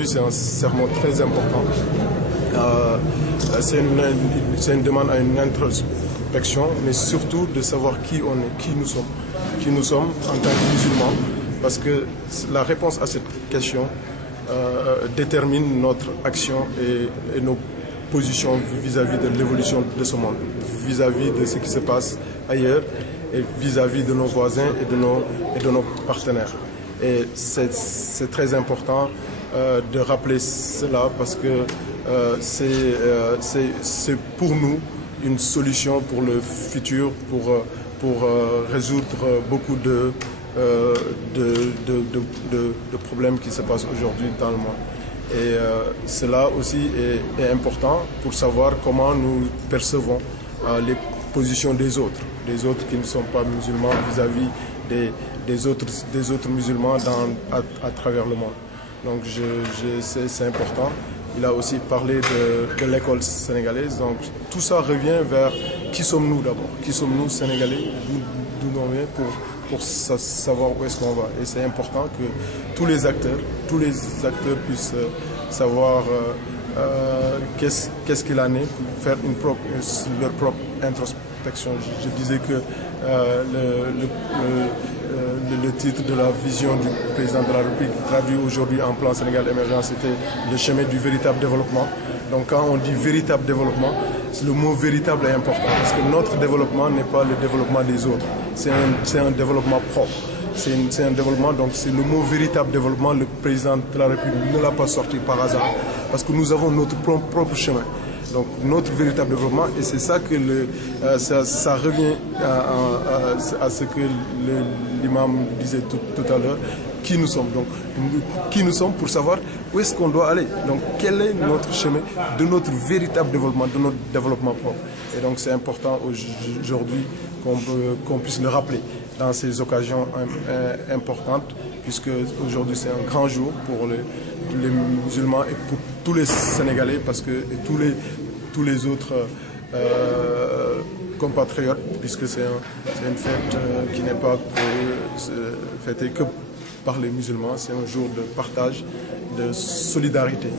Aujourd'hui, c'est un sermon très important. C'est une demande à une introspection, mais surtout de savoir qui on est, qui nous sommes en tant que musulmans, parce que la réponse à cette question détermine notre action et nos positions vis-à-vis de l'évolution de ce monde, vis-à-vis de ce qui se passe ailleurs et vis-à-vis de nos voisins et de nos partenaires. Et c'est très important de rappeler cela parce que c'est pour nous une solution pour le futur, pour résoudre beaucoup de problèmes qui se passent aujourd'hui dans le monde. Et cela aussi est important pour savoir comment nous percevons les positions des autres qui ne sont pas musulmans vis-à-vis des autres musulmans à travers le monde. Donc c'est important. Il a aussi parlé de l'école sénégalaise. Donc tout ça revient vers qui sommes-nous d'abord, qui sommes-nous Sénégalais, d'où on vient pour savoir où est-ce qu'on va. Et c'est important que tous les acteurs puissent savoir qu'est-ce qu'il en est, pour faire leur propre introspection. Je disais que le titre de la vision du président de la République traduit aujourd'hui en plan Sénégal émergent, c'était le chemin du véritable développement. Donc quand on dit véritable développement, le mot véritable est important parce que notre développement n'est pas le développement des autres, c'est un développement propre. C'est un développement, donc c'est le mot véritable développement, le président de la République ne l'a pas sorti par hasard, parce que nous avons notre propre chemin. Donc notre véritable développement, et c'est ça que ça revient à ce que l'imam disait tout à l'heure, qui nous sommes. Donc qui nous sommes pour savoir où est-ce qu'on doit aller. Donc quel est notre chemin de notre véritable développement, de notre développement propre. Et donc c'est important aujourd'hui qu'on puisse le rappeler dans ces occasions importantes, puisque aujourd'hui c'est un grand jour pour les musulmans et pour tous les Sénégalais, parce que tous les autres compatriotes, puisque c'est une fête qui n'est pas fêtée que par les musulmans, c'est un jour de partage, de solidarité.